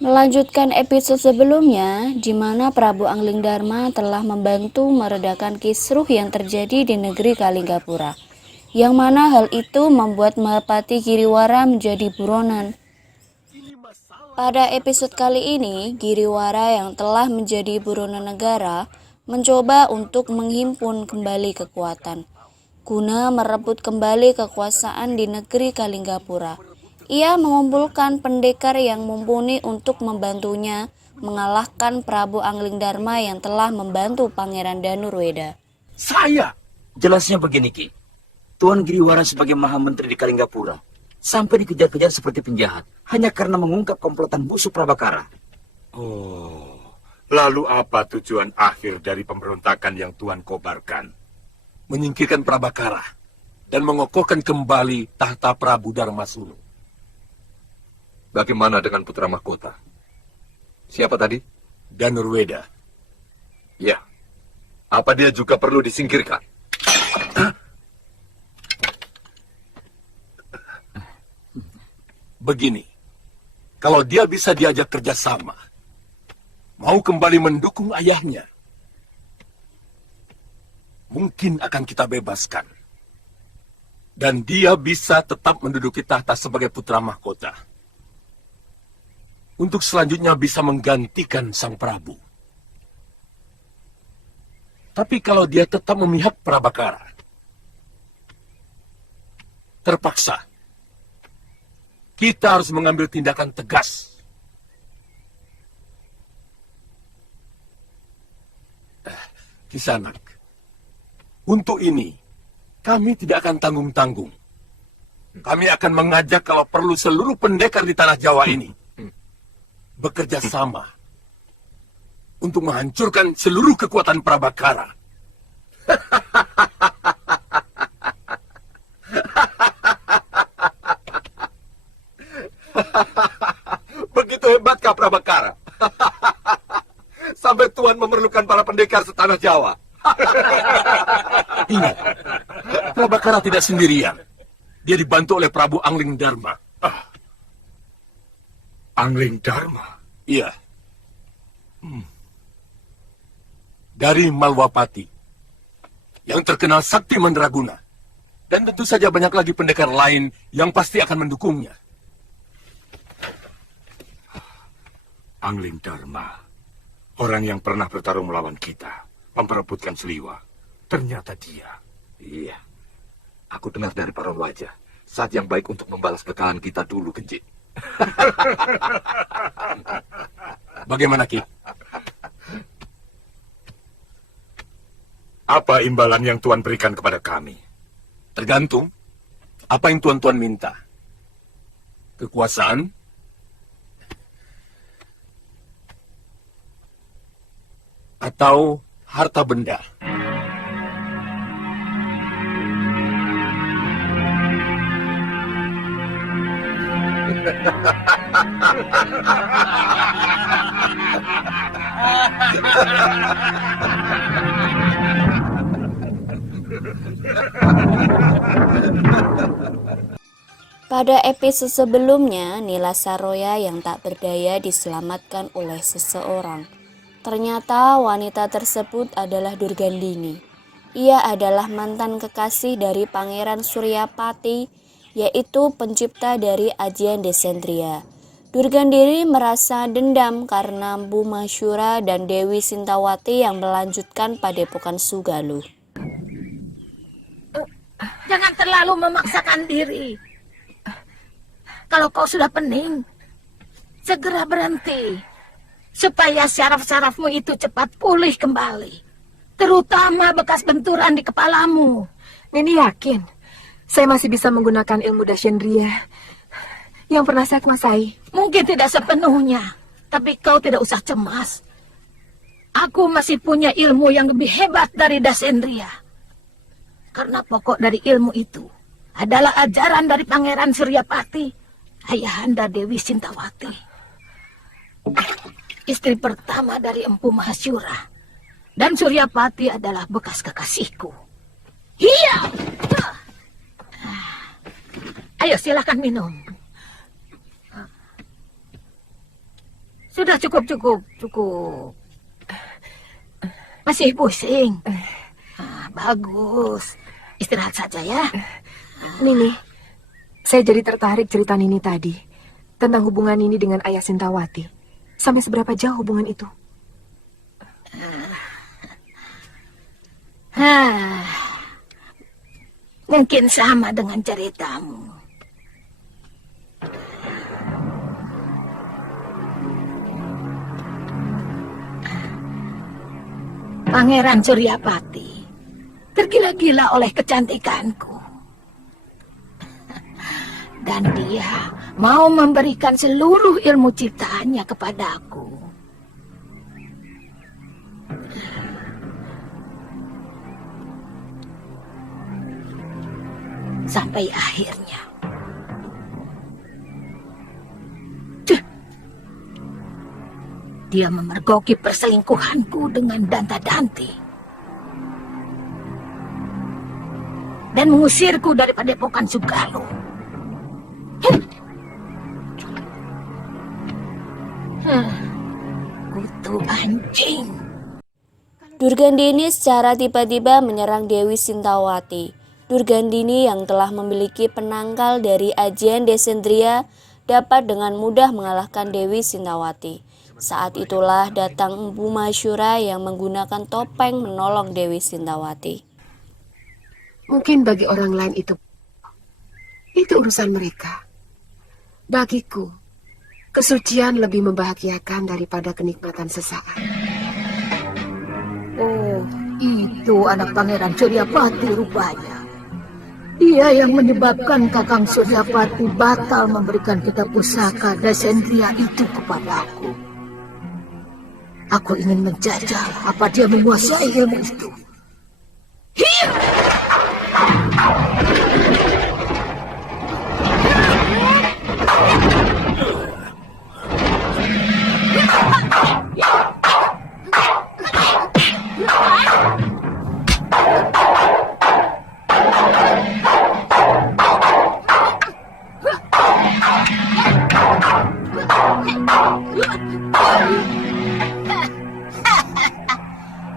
Melanjutkan episode sebelumnya, di mana Prabu Anglingdarma telah membantu meredakan kisruh yang terjadi di negeri Kalinggapura, yang mana hal itu membuat Mahapati Giriwara menjadi buronan. Pada episode kali ini, Giriwara yang telah menjadi buronan negara mencoba untuk menghimpun kembali kekuatan, guna merebut kembali kekuasaan di negeri Kalinggapura. Ia mengumpulkan pendekar yang mumpuni untuk membantunya mengalahkan Prabu Anglingdarma yang telah membantu Pangeran Danurweda. Saya? Jelasnya begini, Ki. Tuan Giriwara sebagai Maha Menteri di Kalinggapura sampai dikejar-kejar seperti penjahat hanya karena mengungkap komplotan busuk Prabakara. Oh, lalu apa tujuan akhir dari pemberontakan yang Tuan kobarkan? Menyingkirkan Prabakara dan mengokohkan kembali tahta Prabu Darmasulu. Bagaimana dengan putra mahkota? Siapa tadi? Danurweda. Ya. Apa dia juga perlu disingkirkan? Begini, kalau dia bisa diajak kerjasama, mau kembali mendukung ayahnya, mungkin akan kita bebaskan. Dan dia bisa tetap menduduki tahta sebagai putra mahkota. Untuk selanjutnya bisa menggantikan sang Prabu. Tapi kalau dia tetap memihak Prabakara, terpaksa kita harus mengambil tindakan tegas. Kisanak, untuk ini kami tidak akan tanggung-tanggung. Kami akan mengajak kalau perlu seluruh pendekar di tanah Jawa ini bekerja sama untuk menghancurkan seluruh kekuatan Prabakara. Begitu hebatkah Prabakara? Sampai Tuan memerlukan para pendekar setanah Jawa. Ingat, Prabakara tidak sendirian. Dia dibantu oleh Prabu Anglingdarma. Anglingdarma? Iya. Dari Malwapati, yang terkenal sakti mandraguna. Dan tentu saja banyak lagi pendekar lain yang pasti akan mendukungnya. Anglingdarma, orang yang pernah bertarung melawan kita, memperebutkan Seliwa. Ternyata dia. Iya. Aku dengar dari para wajah. Saat yang baik untuk membalas kekalahan kita dulu, Kenji. Bagaimana, Ki? Apa imbalan yang Tuan berikan kepada kami? Tergantung apa yang tuan-tuan minta. Kekuasaan, atau harta benda. Pada episode sebelumnya, Nila Saroya yang tak berdaya diselamatkan oleh seseorang. Ternyata wanita tersebut adalah Durgandini. Ia adalah mantan kekasih dari Pangeran Suryapati, yaitu pencipta dari Ajian Desendriya. Durgandini merasa dendam karena Mpu Masyura dan Dewi Sintawati yang melanjutkan padepokan Sugaluh. Jangan terlalu memaksakan diri. Kalau kau sudah pening, segera berhenti. Supaya syaraf-syarafmu itu cepat pulih kembali. Terutama bekas benturan di kepalamu. Nini yakin saya masih bisa menggunakan ilmu Dasyendriya yang pernah saya kuasai. Mungkin tidak sepenuhnya, tapi kau tidak usah cemas. Aku masih punya ilmu yang lebih hebat dari Dasyendriya. Karena pokok dari ilmu itu adalah ajaran dari Pangeran Suryapati, ayahanda Dewi Sintawati, istri pertama dari Empu Mahasyura. Dan Suryapati adalah bekas kekasihku. Iya. Ayo silakan minum. Sudah cukup. Masih pusing? Bagus. Istirahat saja ya. Nini, saya jadi tertarik cerita Nini tadi tentang hubungan Nini dengan ayah Sintawati. Sampai seberapa jauh hubungan itu? Mungkin sama dengan ceritamu. Pangeran Suryapati tergila-gila oleh kecantikanku. Dan dia mau memberikan seluruh ilmu ciptaannya kepadaku. Sampai akhirnya. Dia memergoki perselingkuhanku dengan Danta-Danti. Dan mengusirku dari padepokan Sugaluh. Kutu anjing. Durgandini secara tiba-tiba menyerang Dewi Sintawati. Durgandini yang telah memiliki penangkal dari ajian Desendriya dapat dengan mudah mengalahkan Dewi Sintawati. Saat itulah datang Empu Masyura yang menggunakan topeng menolong Dewi Sintawati. Mungkin bagi orang lain itu urusan mereka. Bagiku, kesucian lebih membahagiakan daripada kenikmatan sesaat. Oh, itu anak Pangeran Suryapati rupanya. Dia yang menyebabkan Kakang Suryapati batal memberikan kitab pusaka Desendriya itu kepadaku. Aku ingin menjajal apa dia menguasai ilmu itu. Hiya!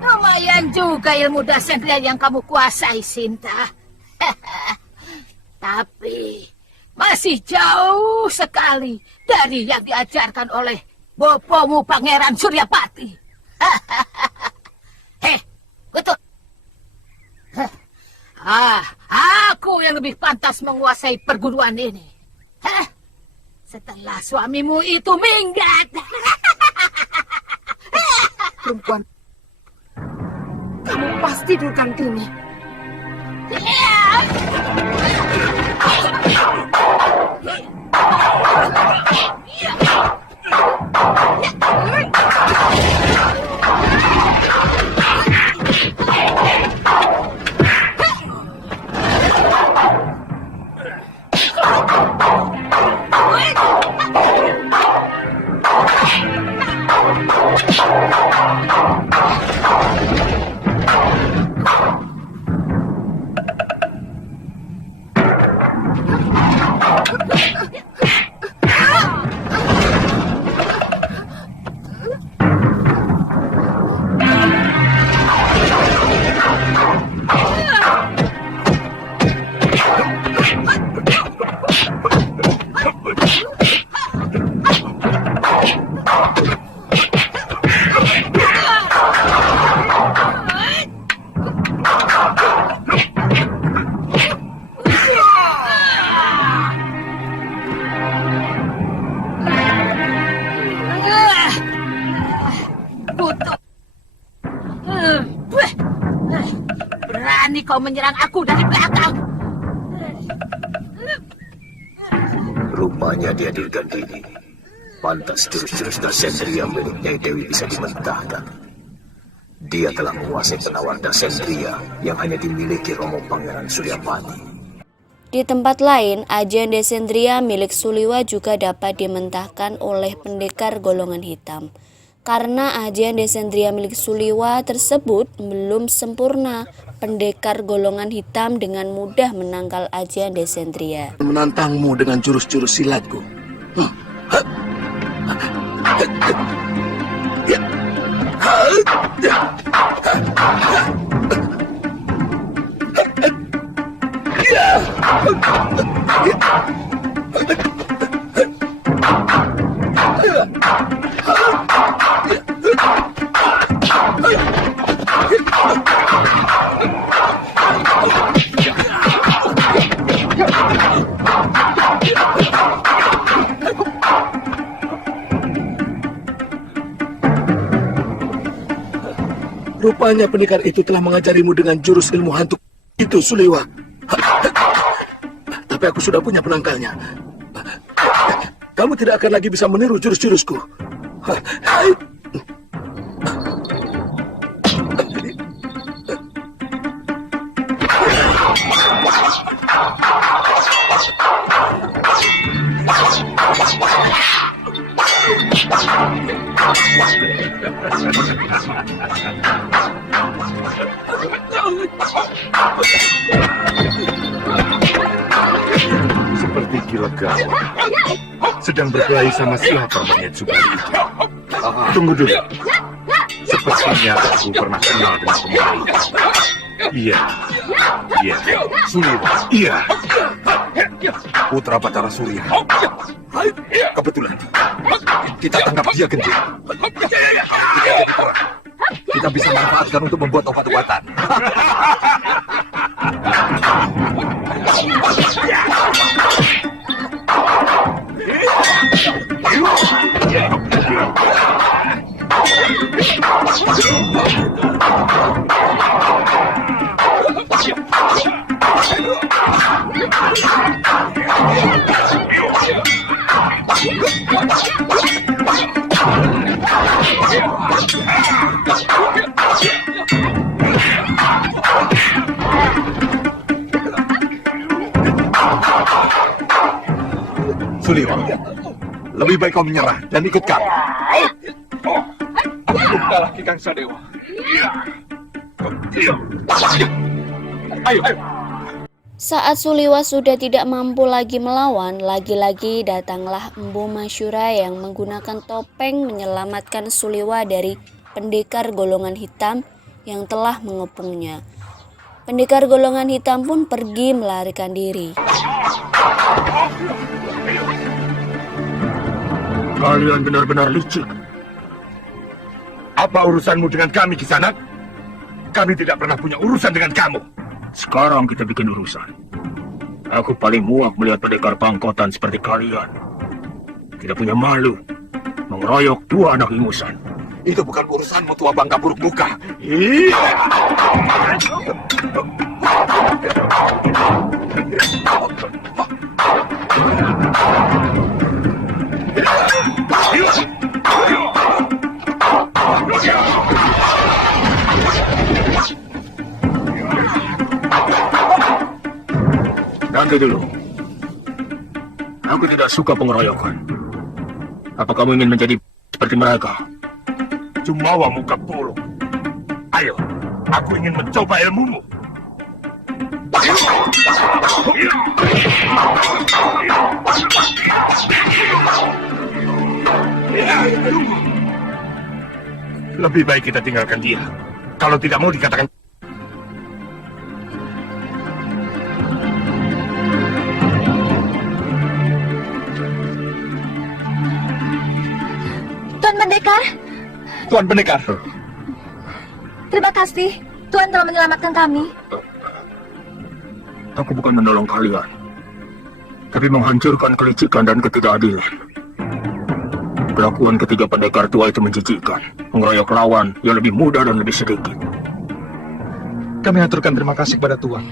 Lumayan juga ilmu Desendriya yang kamu kuasai, Sinta. Tapi masih jauh sekali dari yang diajarkan oleh bopomu Pangeran Suryapati. Betul. Aku yang lebih pantas menguasai perguruan ini. Setelah suamimu itu minggat. Perempuan, kamu pasti Durgandini. Berani kau menyerang aku dari belakang. Rupanya dia Durgandini. Pantas jurus-jurus Desendriya milik Nyai Dewi bisa dimentahkan. Dia telah menguasai penawar Desendriya yang hanya dimiliki Romo Pangeran Suryapati. Di tempat lain, ajian Desendriya milik Suliwa juga dapat dimentahkan oleh pendekar golongan hitam. Karena ajian Desendriya milik Suliwa tersebut belum sempurna, pendekar golongan hitam dengan mudah menangkal ajian Desendriya. Menantangmu dengan jurus-jurus silatku. Rupanya pendekar itu telah mengajarimu dengan jurus ilmu hantu itu, Suliwa. Tapi aku sudah punya penangkalnya. Kamu tidak akan lagi bisa meniru jurus-jurusku. Seperti Kilagawa. Sedang berkelahi sama siapa monyet Subali itu? Tunggu dulu. Sepertinya aku pernah kenal dengan pemuda itu. Iya. Suliwa. Iya. Putra Batara Surya. Kebetulan. Kita tangkap dia, Genji. Kalau kita jadi perang, kita bisa manfaatkan untuk membuat obat-obatan. Suliwa, lebih baik kau menyerah dan ikut kami. Aku belum kalah Ki Kang Sadewa. Ayo. Saat Suliwa sudah tidak mampu lagi melawan, lagi-lagi datanglah Empu Masyura yang menggunakan topeng menyelamatkan Suliwa dari pendekar golongan hitam yang telah mengepungnya. Pendekar golongan hitam pun pergi melarikan diri. Kalian benar-benar licik. Apa urusanmu dengan kami, Kisanak? Kami tidak pernah punya urusan dengan kamu. Sekarang kita bikin urusan. Aku paling muak melihat pendekar pangkotan seperti kalian. Tidak punya malu. Mengeroyok dua anak ingusan. Itu bukan urusanmu, tua bangka buruk muka. Iya. Nanti dulu. Aku tidak suka pengeroyokan. Apa kamu ingin menjadi seperti mereka? Jumawa muka buruk. Ayo, aku ingin mencoba ilmumu. Lebih baik kita tinggalkan dia. Kalau tidak mau dikatakan. Tuan Pendekar, Tuan Pendekar. terima kasih. Tuan telah menyelamatkan kami. Aku bukan menolong kalian, tapi menghancurkan kelicikan dan ketidakadilan. Kelakuan ketiga pendekar tua itu menjijikkan, mengeroyok lawan yang lebih muda dan lebih sedikit. Kami aturkan terima kasih kepada Tuan.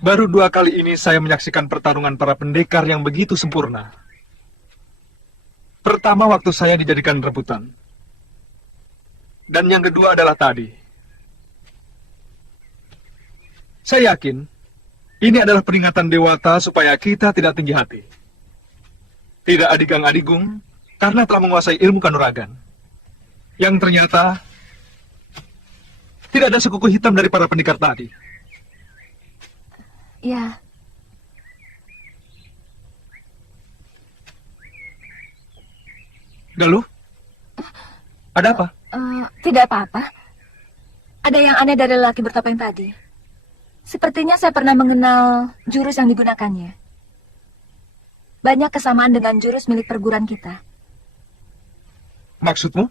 Baru 2 kali ini saya menyaksikan pertarungan para pendekar yang begitu sempurna. Pertama waktu saya dijadikan rebutan. Dan yang kedua adalah tadi. Saya yakin ini adalah peringatan Dewata supaya kita tidak tinggi hati. Tidak Adigang Adigung karena telah menguasai ilmu kanuragan. Yang ternyata tidak ada sekuku hitam dari para pendekar tadi. Ya, Galuh? Ada apa? tidak apa-apa. Ada yang aneh dari lelaki bertopeng tadi. Sepertinya saya pernah mengenal jurus yang digunakannya. Banyak kesamaan dengan jurus milik perguruan kita. Maksudmu?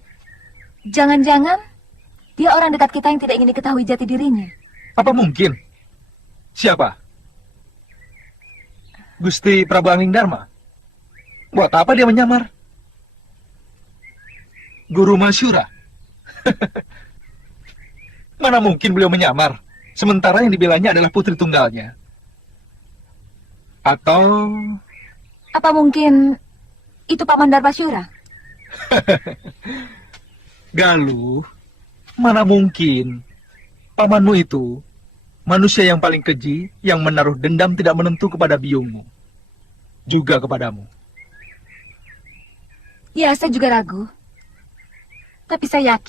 Jangan-jangan dia orang dekat kita yang tidak ingin diketahui jati dirinya. Apa mungkin? Siapa? Gusti Prabu Angling Dharma? Buat apa dia menyamar? Guru Masyura? Mana mungkin beliau menyamar, sementara yang dibelanya adalah putri tunggalnya. Atau... Apa mungkin itu Pak Mandar Basyura? Galuh, mana mungkin pamanmu itu manusia yang paling keji yang menaruh dendam tidak menentu kepada biungmu, juga kepadamu. Ya, saya juga ragu. Tapi saya yakin